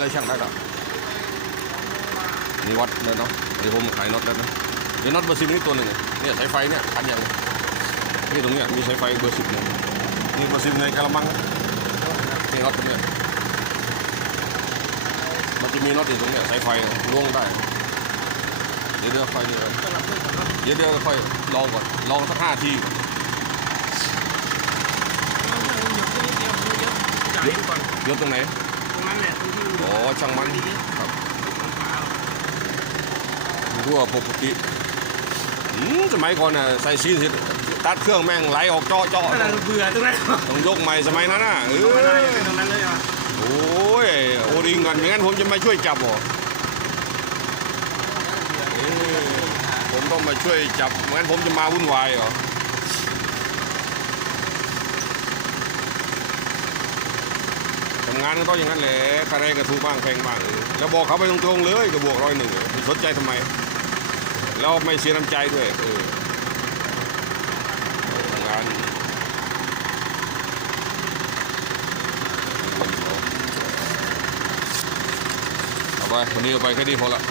เลยช่างได้แล้วนี่วัดเลยเนาะเดี๋ยวผมขายน็อตแล้วนะเดี๋ยวน็อตเบอร์สิบนี่ตัวหนึ่งเนี่ยสายไฟเนี่ยคันอย่างนี่ตรงเนี้ยมีสายไฟเบอร์สิบหนึ่งนี่เบอร์สิบในกระมังนี่น็อตตรงเนี้ยมันจะมีน็อตอยู่ตรงเนี้ยสายไฟล่วงได้ เดี๋ยวเดี๋ยวค่อยนี่ก่อนสำหรับเพื่อนผมเนาะเดี๋ยวเดี๋ยวค่อยลองก่อนลองสักห้าทีก่อนเอาเรื่องหยดนิดเดียวเยอะจ่ายก่อนยกตรงไหน อ๋อช่างมันดีเยอะครับตรงขารั่วปกติอืมสมัยก่อนน่ะใส่ซีนสิตัดเครื่องแม่งไหลออกเจาะเจาะนั่นแหละเบื่อตรงนั้นต้องยกใหม่สมัยนั้นน่ะเอไม่ได้อตรงนั้นเลยอะโอ้ยโอดิงก่อนไม่งั้นผมจะมาช่วยจับบ่เออผมต้องมาช่วยจับไม่งั้นผมจะมาวุ่นวายเหรอ ทำงานก็ต้องอย่างนั้นแหละค่าแรงก็ถูกบ้างแพงบ้างแล้วบอกเขาไปตรงๆเลยก็บวกร้อยหนึ่งม่สนใจทำไม แล้วไม่เสียน้ำใจด้วยเออทำงานเอาไปวันนี้เอาไปแค่นี้พอละ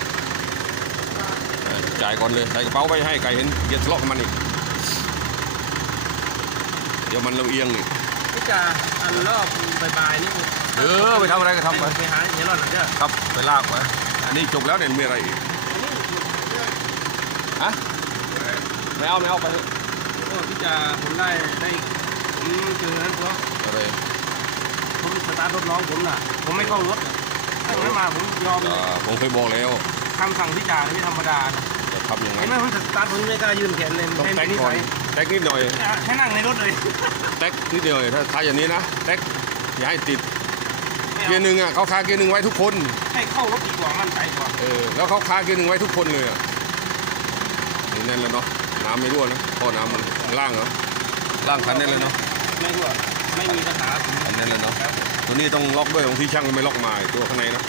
จ่ายก่อนเลยใส่กระเป๋าไปให้ไก่เห็นเกียร์ทะเลาะกับมันอีกเดี๋ยวมันเลำเอียงอีกพี่จ่าอันรอบบ่ายๆนี่ผม เออไปทำอะไรก็ทำไปไปหาเฮลอนหน่อยเด้อครับไปลากไปอันนี้จบแล้วเนี่ยมีอะไรอีกฮะไม่เอาไม่เอาไปเถอะโอ้พี่จ่าผมได้ได้ผมเจอนั้นตัวอะไรผมสตาร์ทรถน้องผมน่ะ ผมไม่เข้ารถถ้าผมไม่มาผมยอมอ่าผมเคยบอกแล้วคำสั่งพี่จ่าไม่ธรรมดาจะทำอย่างเห็นั้นนไหมผมสตาร์ทผมไม่กล้ายืนแขนเลยต้องให้แท็กนิก่อสันยแท็กนิดหน่อยให้นั่งในรถเลยแท็กนิดเดียวถ้าท้ายอย่างนี้นะแท็กอย่าให้ติดไม่ เกียร์หนึ่งอะเขาคาเกียร์หนึ่งไว้ทุกคน ให้เข้ารถดีกว่ามั่นใจกว่าเออแล้วเขาคาเกียร์หนึ่งไว้ทุกคนเลยอะนี่แน่นแล้วเนาะน้ำไม่รั่วนะท่อน้ำมันข้างล่างเหรอล่างคันแน่นเลยเนาะไม่รั่วไม่มีปัญหาผมคันแน่นเลยเนาะตัวนี้ต้องล็อกด้วยบางทีช่างก็ไม่ล็อกมาไอ้ตัวข้างในนะ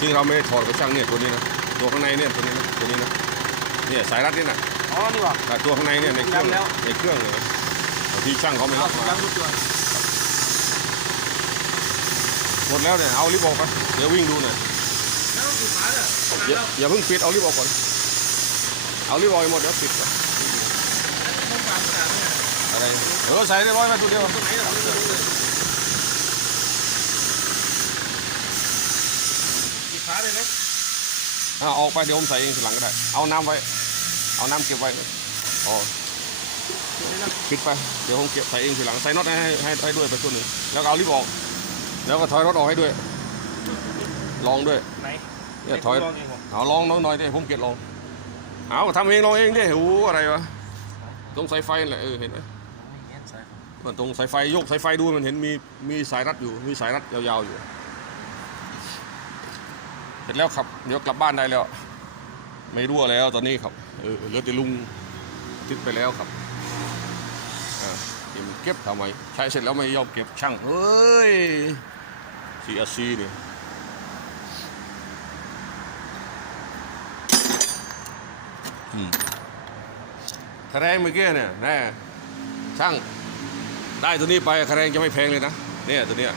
ซึ่งเราไม่ได้ถอดกับช่างเนี่ยตัวนี้นะตัวข้างในเนี่ยตัวนี้นะตัวนี้นะเนี่ยสายรัดนี่นะอ๋อนี่ว่ะอะตัวข้างในเนี่ยในเครื่องย้ำแล้วในเครื่องเลยนะบางทีช่างเขาไม่ล็เอาอกผมมาย้ำรถด่วน หมดแล้วเนี่ย เอาลิฟต์ออกไปเดี๋ยววิ่งดูหน่อยแล้วสุดท้ายอะอย่าอย่าเพิ่งปิด เอาลิฟต์ออกก่อน เอาลิฟต์ออกให้หมดเดี๋ยวปิดก่อนต้องการขนาดนี้อะไรเออใส่ได้ร้อยไหมตัวเดียวตรงไหนเราไม่รู้เลยปิดฝาเลยไหมอ่าออกไปเดี๋ยวผมใส่เองทีหลังก็ได้ เอาน้ำไว้ เอาน้ำเก็บไว้อ๋อปิดไป เดี๋ยวผมเก็บใส่เองทีหลัง ใส่น็อตให้ให้ให้ให้ด้วยไปตัวหนึ่งแล้วก็เอาลิฟต์ออก แล้วก็ถอยรถออกให้ด้วย ลองด้วยไหนเนี่ยถอยลองเองผมเอาลองน้องหน่อยดิผมเก็บลอง เอาทำเองลองเองดิโอ้โหอะไรวะตรงสายไฟนั่นแหละเออเห็นไหมมันตรงสายไฟยกสายไฟดูมันเห็นมีมีสายรัดอยู่ มีสายรัดยาวๆอยู่เสร็จแล้วครับเดี๋ยวกลับบ้านได้แล้ว ไม่รั่วแล้วตอนนี้ครับเออเหลือแต่ลุงติดไปแล้วครับอ่าเดี๋ยวมันเก็บทำไมใช้เสร็จแล้วไม่ยอมเก็บช่างเฮ้ย ซีอาซีเนี่ยคะแนนเมื่อกี้เนี่ยแน่ช่างได้ตัวนี้ไปคะแนนจะไม่แพงเลยนะเนี่ยตัวเนี้ย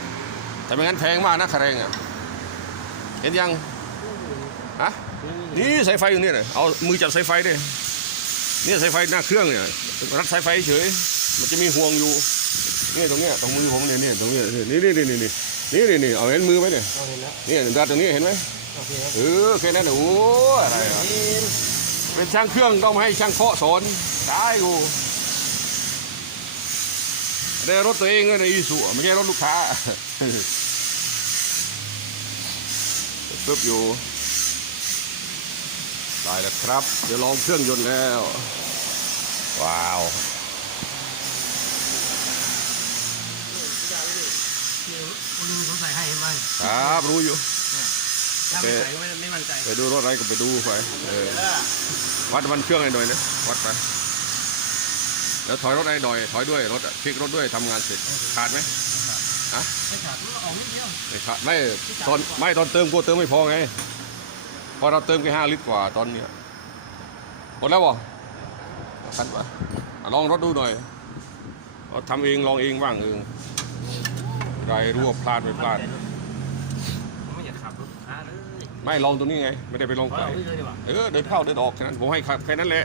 แต่ไม่งั้นแพงมากนะคะแนนอะเห็นยังฮะนี่สายไฟอยู่นี่เลยเอามือจับสายไฟดิเนี่ยสายไฟหน้าเครื่องเนี่ยรัดสายไฟเฉย มันจะมีห่วงอยู่เนี่ยตรงเนี้ยตรงมือผมเนี่ยเนี่ยตรงเนี้ยนี่นี่นี่นี่ นี่นี่นี่นี่เอาเห็นมือไหมเนี่ยเอาเห็นแล้วเนี่ยรัดตรงนี้เห็นไหมโอเคครับเออแค่นั้นน่ะโอ้อะไรอะเห็นเป็นช่างเครื่องต้องมาให้ช่างเคาะสอนได้กูได้รถตัวเองเลยในอีสุไม่ใช่รถลูกค้าปึ๊บอยู่ได้แล้วครับ เดี๋ยวลองเครื่องยนต์แล้ว ว้าว คุณลุงเขาใส่ให้เห็นไหม ครับรู้อยู่ ถ้าไม่ใส่ก็ไม่ไม่มั่นใจไปดูรถอะไรก็ไปดูไปเออวัดมันเครื่องให้หน่อยนะวัดไปแล้วถอยรถให้หน่อยถอยด้วยรถอะคลิกรถด้วยทำงานเสร็จขาดไหมไม่ขาดมันออกนิดเดียว ไม่ขาดไม่ตอนไม่ตอนเติมกูเติมไม่พอไงเพอเราเติมแค่ห้าลิตรกว่าตอนเนี้ยหมดแล้วบ่ขัดวะอะลองรถดูหน่อยเอาทำเองลองเองบ้างเออไรรั่วพลาดไม่พลาดผมไม่อยาก ไม่ลองตรงนี้ไง ไม่ได้ไปลองขอไกลเอาที่เลยดีกว่าเออเดินเข้าเดินออกแค่นั้นผมให้ขับแค่นั้นแหละ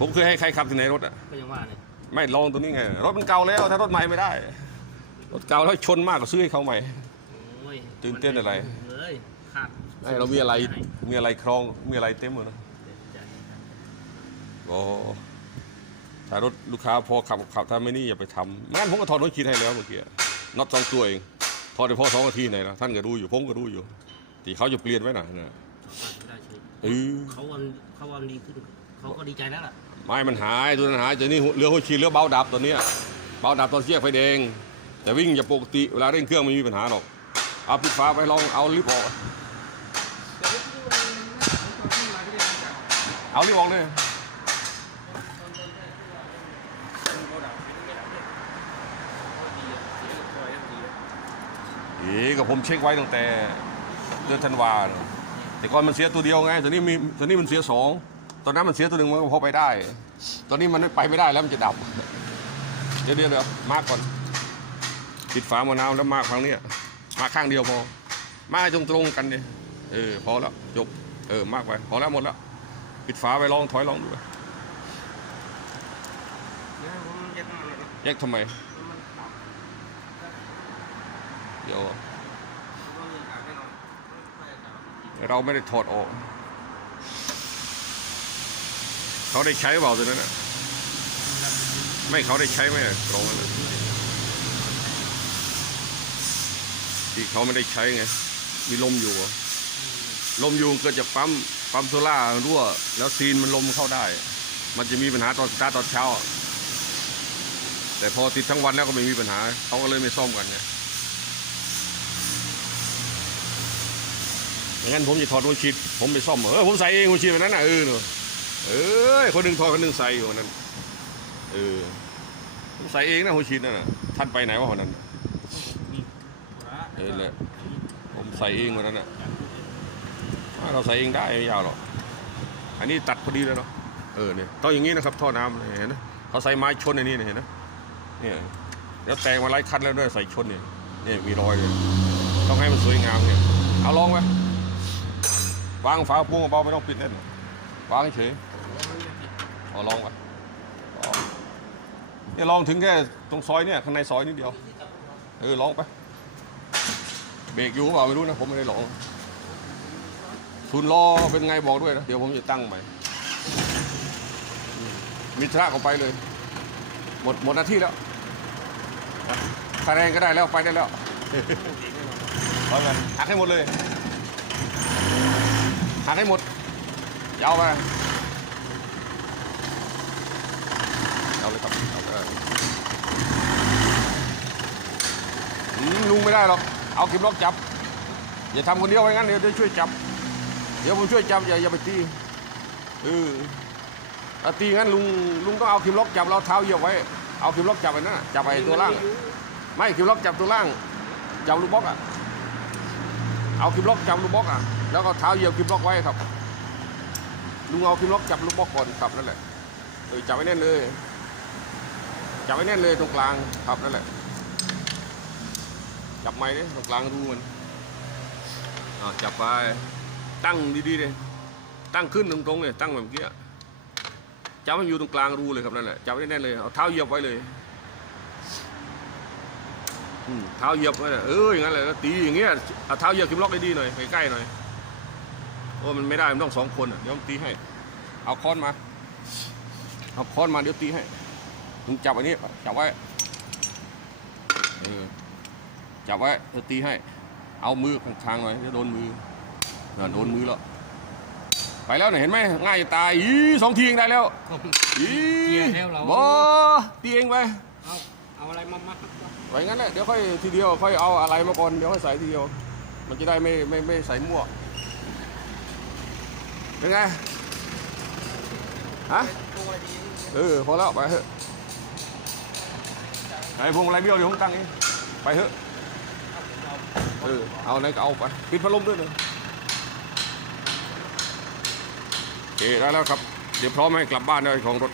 ผมเคยให้ใครขับที่ไหนรถอะก็ยังว่าเนี่ยไม่ลองตรงนี้ไง รถมันเก่าแล้วถ้ารถใหม่ไม่ได้ รถเก่าแล้วชนมากก็ซื้อให้เขาใหม่ โอ้ยตื่นเต้นอะไร เฮ้ยขาดไอ้เรามีอะไรมีอะไรคลองมีอะไรเต็มหมดนะโอ้ถ้ารถลูกค้าพอขับขับถ้าไม่นี่อย่าไปทำงั้นผมก็ถอดรถคิดให้แล้วเมื่อกี้น็อตสองตัวเองถอดได้พอสองนาทีไหนละท่านก็ดูอยู่ผมก็ดูอยู่ ที่เขาจะเปลี่ยนไว้น่ะนะไม่ได้ใช่เออเขาวันเขาวันดีขึ้นเขาก็ดีใจแล้วล่ะไม้มันหายตัวนั้นหายตัวนี้เรือหัวฉีดเรือเบาดับตัวเนี้ยเบาดับตอนเสียกไฟแดง แต่วิ่งจะปกติเวลาเร่งเครื่องไม่มีปัญหาหรอกเอาปิดฟ้าไปลองเอาลิฟต์ออกเอาลิฟต์ออกเลยเอ๋กับผมเช็คไว้ตั้งแต่ เดือนธันวาเนอะแต่ก่อนมันเสียตัวเดียวไงตัวนี้มีตัวนี้มันเสียสองตอนนั้นมันเสียตัวหนึ่งมันก็พอไปได้ ตอนนี้มันไปไม่ได้แล้วมันจะดับ เดี๋ยวเดี๋ยวเดี๋ยวมากก่อนปิดฝามะนาวแล้วมากครั้งนี้มากข้างเดียวพอ มาตรงตรงๆกันเนี่ยเออพอแล้วจบเออมากไปพอแล้วหมดแล้วปิดฝาไปลองถอยลองดูไปแยกทำไมเดี๋ยว ผมว่าเงินขาดแน่นอนไม่ได้ต่ำ เราไม่ได้ถอดออก เขาได้ใช้เปล่าตัวนั้นนะไม่เขาได้ใช้ไหมอะตรงนั้นที่เขาไม่ได้ใช้ไง มีลมอยู่ลมอยู่กิดจากปั๊มปั๊มโซล่ารั่ว แล้วซีนมันลมเข้าได้ มันจะมีปัญหาตอนสตาร์ทตอนเช้า แต่พอติดทั้งวันแล้วก็ไม่มีปัญหา เขาก็เลยไม่ซ่อมกันไงอย่ งั้นผมจะถอดหัวฉีดผมไปซ่อมเออผมใส่เองหัวฉีดแบบนั้นน่ะเออเนอะเอ้ยคนหนึ่งถอดคนหนึ่งใส่อยู่วันนั้นเออผมใส่เองนะหัวฉีดนั่นน่ะท่านไปไหนวะวันนั้นเออแหละผมใส่เองวันนั้นน่ะเราใส่เองได้ไม่ยาวหรอกอันนี้ตัดพอดีเลยเนาะเออเนี่ยต้องอย่างนี้นะครับท่อน้ำเห็นไหมเขาใส่ไม้ชนในนี้เห็นไหมเนี่ยแล้วแตงมาไล่คัดแล้วด้วยใส่ชนเนี่ยเนี่ยมีรอยเลยต้องให้มันสวยงามเนี่ยเอาลองไว้ วางฝาโปรงเบาๆไม่ต้องปิดเล่นวางเฉยอลองไว้ลองเนี่ยลองถึงแค่ตรงซอยเนี่ยข้างในซอยนิดเดียว เออลองไป เบรกอยู่เปล่าไม่รู้นะผมไม่ได้ลองทุนล้อเป็นไงบอกด้วยนะ เดี๋ยวผมจะตั้งใหม่มมิตรเขาไปเลย หมดหมดหน้าที่แล้วนะแรงก็ได้แล้วไปได้แล้วร้อยไปหักให้หมดเลย หักให้หมดยาวไปเอาเลยครับเอาเลยลุงไม่ได้หรอก เอาเก็บล็อกจับ อย่าทำคนเดียวไว้งั้นเดี๋ยวเดี๋ยวช่วยจับ เดี๋ยวผมช่วยจับอย่าอย่าไปตีเออถ้าตีงั้นลุงลุงต้องเอาเข็มล็อกจับเราเท้าเหยียบไว้ เอาเข็มล็อกจับไว้นั่นน่ะจับไอ้ตัวล่าง ไม่เข็มล็อกจับตัวล่าง จับลูกบล็อกอะ เอาเข็มล็อกจับลูกบล็อกอะ แล้วก็เท้าเหยียบเข็มล็อกไว้ครับลุงเอาเข็มล็อกจับลูกบล็อกก่อนครับนั่นแหละเออจับไว้แน่นเลยจับไว้แน่นเลยตรงกลางครับนั่นแหละ จับไม้เนี่ยตรงกลางรูมันอ่าจับไปตั้งดีๆเลยตั้งขึ้นตรงๆเลยตั้งแบบเมื่อกี้อะจับมันอยู่ตรงกลางรูเลยครับนั่นแหละจับไว้แน่นเลยเอาเท้าเหยียบไว้เลยอืเท้าเหยียบไว้เอออย่างนั้นเลยแล้วตีอย่างเงี้ยเอาเท้าเหยียบคิมล็อกได้ดีหน่อยใกล้ๆหน่อย โอ้มันไม่ได้มันต้องสองคนอะเดี๋ยวผมตีให้ เอาค้อนมา เอาค้อนมาเดี๋ยวตีให้มึงจับอันนี้จับไว้เออจับไว้เดี๋ยวตีให้ เอามือข้างๆหน่อยเดี๋ยวโดนมือน่ะโดนมือแล้วไปแล้วเนี่ยเห็นไหมง่ายจะตายอีสองทีเองได้แล้วอีเกลียดแล้วเราบอตีเองไปเอาเอาอะไรมามัดไปงั้นแหละเดี๋ยวค่อยทีเดียวค่อยเอาอะไรมาก่อนเดี๋ยวค่อยใส่ทีเดียว มันจะได้ไม่ไม่ไม่ใส่มั่ว เป็นไง ฮะ เออ พอแล้ว ไปเถอะไอ้พวงอะไรเบี้ยวเดี๋ยวผมตั้งเอง ไปเถอะ เออ เอาไหนก็เอาไป ปิดพัดลมด้วยเลยโอเคได้แล้วครับ เดี๋ยวพร้อมให้กลับบ้านได้ของรถ